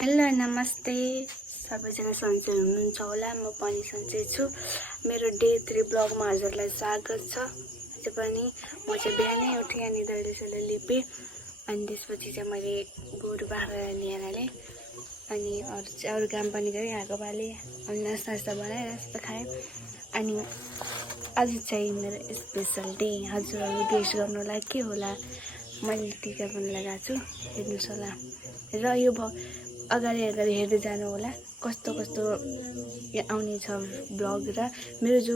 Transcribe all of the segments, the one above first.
Hello नमस्ते सबैजना सन्चै हुनुहुन्छ होला। म पनि सन्चै छु। मेरो डे 3 ब्लगमा हजुरलाई स्वागत छ। आज पनि म चाहिँ बिहानै उठेँ अनि दैलोसैलो लिपेँ अनि त्यसपछि चाहिँ मैले गोरु बाख्रा लिएर आएँ अनि अरू काम पनि गरेँ। आगो बालेँ अनि नास्ता बनाएँ, नास्ता खाएँ अनि आज चाहिँ मेरो स्पेसल डे। हजुरहरू गेस्ट गर्नुलाई के होला? मैले टिका पनि लगाएको छु, हेर्नुहोस् होला। र यो अगाडि हेर्दै जानु होला कस्तो कस्तो आउने छ ब्लग। र मेरो जो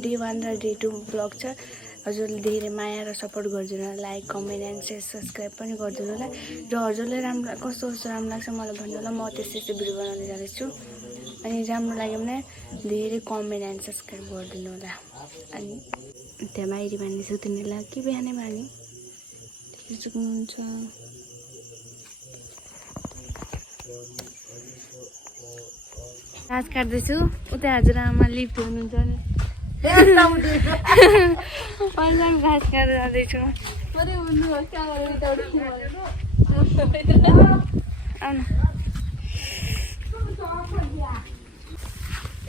डे 1 र डे 2 ब्लग छ हजुरले धेरै माया र सपोर्ट गरिदिनु होला। Like comment and share subscribe पनि गरिदिनु होला। र हजुरले कस्तो राम्रो लाग्छ मलाई भन्नु होला। म त्यस्तै भिडियो बनाउँदै जाँदैछु अनि राम्रो लाग्यो भने धेरै कमेन्ट एन्ड सब्सक्राइब गरिदिनु होला। अनि त्यहाँ बाहिरी बानी सुत्नेलाई कि बिहानै बानी सुत्नुहुन्छ। घाँस काट्दैछु, उता हजुरआमा लिफ्ट हुनुहुन्छ नि घाँस काटेर जाँदैछु।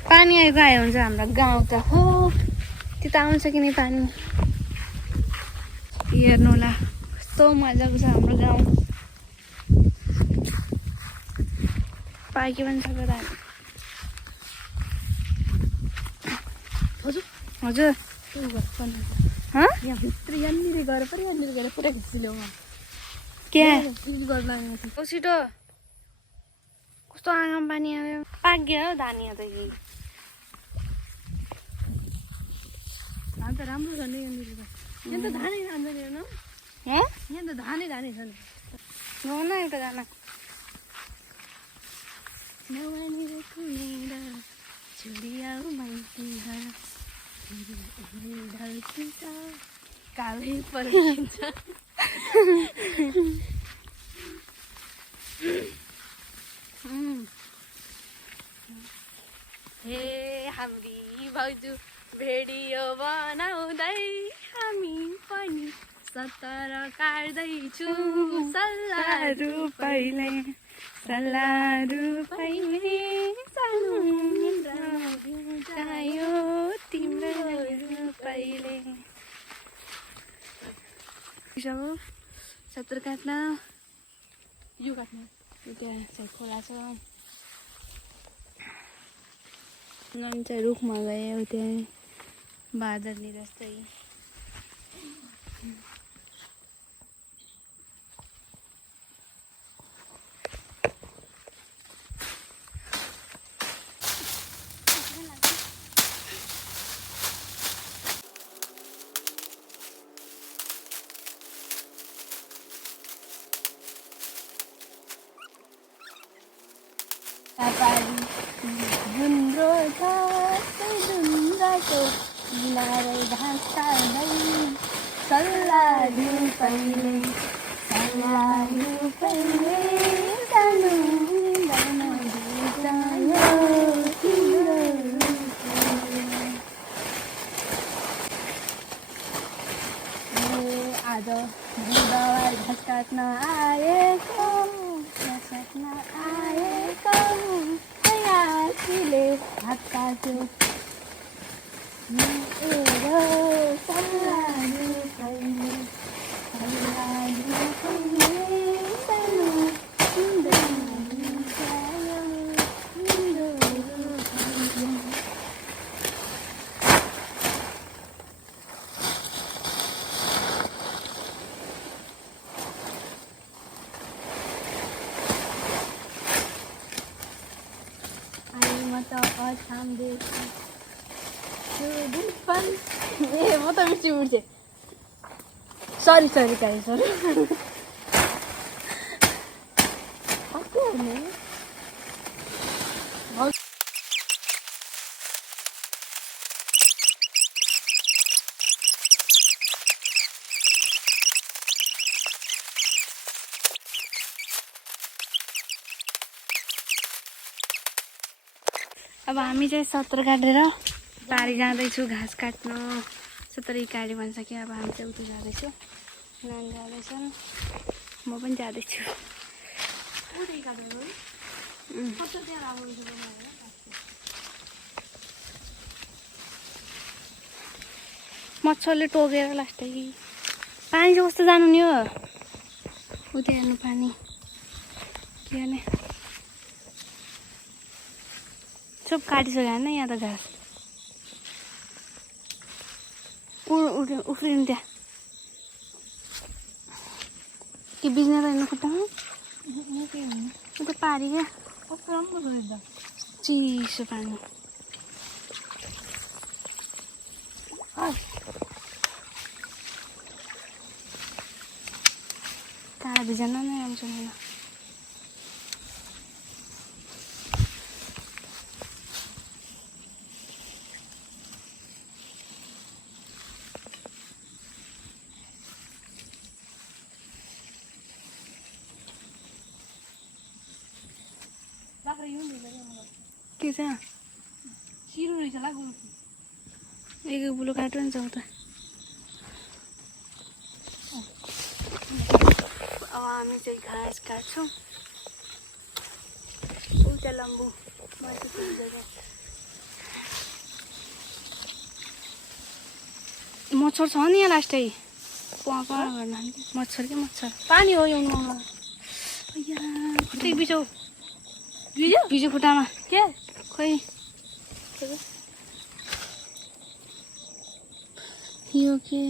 पानी आयो हुन्छ हाम्रो गाउँ त हो, त्यो त आउँछ कि नि पानी हेर्नु होला। कस्तो मजाको छ हाम्रो गाउँ। पार्की पनि सबै दामी। हजुर यहाँनिर गएर पुरा खिचिलो छिटो। कस्तो आँगमा पानी आयो, पाक्यो हो धान यहाँ त। धान त राम्रो छ नि यहाँ त धानै खान्छ नि हेर्नु। यहाँ त धानै छ नि न एउटा दाना कालै पर्खिन्छ। हे हाम्री भाउजू भिडियो बनाउँदै हामी पनि 17 काट्दैछु। सल्लाहरू पहिले सानो चाहियो तिम्रो पहिले 17 काट्न यो काट्न त्यहाँ चाहिँ खोला छ। नन चाहिँ रुखमा गयो त्यहाँ बादलले जस्तै। गुन्द्रो छ गुन्द्राको बिनारै घाँस काट्दै सल्लाहरू पहिले सानो आज बुधबार घाँस काट्न आएको हात काट्यो म त मिर्ची उठ्थेँ। सरी अब हामी चाहिँ 17 काटेर बारी जाँदैछु घाँस काट्न। 17 काट्यो भनिसक्यो। अब हामी चाहिँ उता जाँदैछु, नानी जाँदैछन्, म पनि जाँदैछु। मच्छरले टोकेर लास्टै पानी चाहिँ कस्तो जानु नि हो उता हेर्नु पानी के गर्ने सब काटिसक्यो होइन यहाँ त घाँस उफ्रिनु त्यहाँ के बिज्ने रहेन खुट्टामा उता पारी क्या चिसो पानी काँडा भिजाउन नै आउँछ मलाई के छ सिरो रहेछ ला एक बुलो काटो नि जाउँ त अब हामी चाहिँ घाँस काट्छौँ उता लम्बु मच्छर छ नि यहाँ लास्टै पुवा पुवा गर्न मच्छर के मच्छर पानी हो यहाँ बिचो बिजो खुट्टामा के खोइ यो के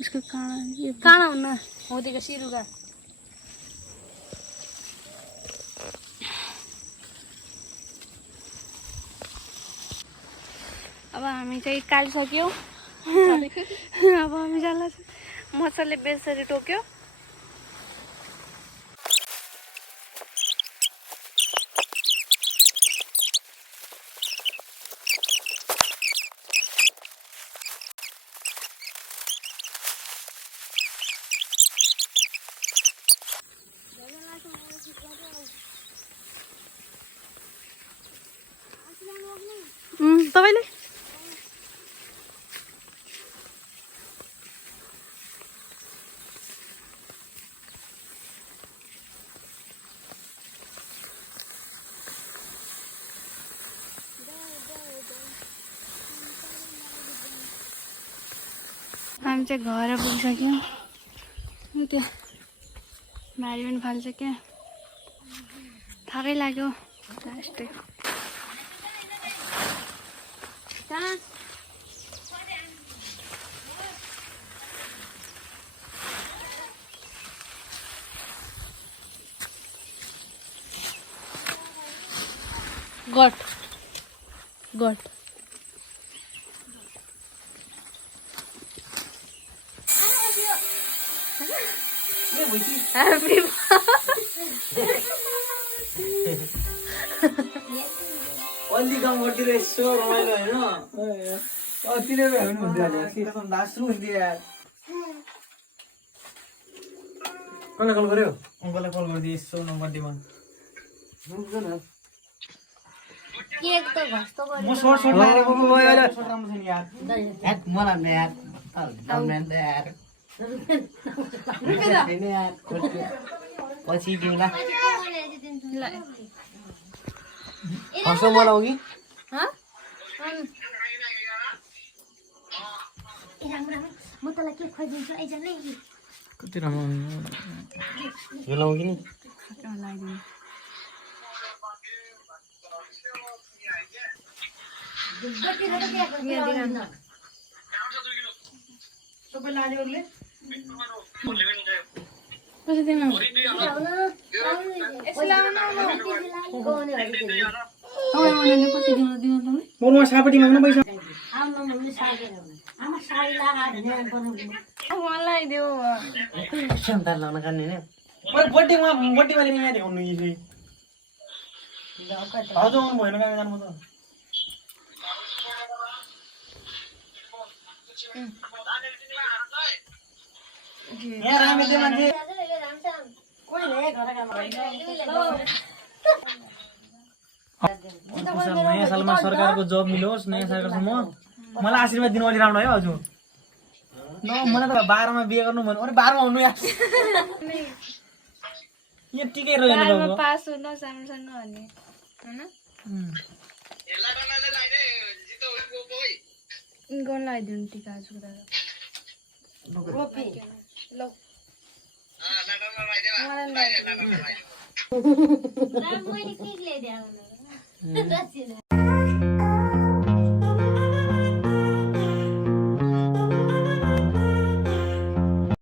यसको काँडा हुन्न हो दिएको सिरुगा अब हामी चाहिँ काटिसक्यौँ अब हामी जाला मच्छरले बेसरी टोक्यो तपाईँले हामी चाहिँ घर पुगिसक्यौँ त्यो भारी पनि फाल्छ क्या थाकै लाग्यो लास्टै गट गट Happy Only come what did I show Royal, no? Oh, Tina, I haven't done it. From last room, dear. Call you. Uncle call for this so nobody one. Most short at Mola there. Man there. What's he doing? Pasok mo lang, okay? Ha? Mo talaga kaya dito ay dyan eh. Kuti naman. Yun lang, okay ni? Wala din. Kasi tingnan mo. Mau sahabat di mana bisa? मलाई देऊ Santar lang nakan ini. Mau body mana ni ada onu ini. Tahu tu mau mana kan mau tu. Ya ramai tu mana? नयाँ सालमा सरकारको जब मिलोस् नयाँ सरकारसम्म मलाई आशीर्वाद दिनु अलि राम्रो है हजुर न मलाई त 12 मा बिहे गर्नु भन्नु अरे 12 मा हुनु यार यहाँ टिकै रहेन बारमा बाबु। पास हुन सामसँग भन्ने होइन इन्को लगाइदिनु टिका जुदा ल मैले के ल्याइदिएँ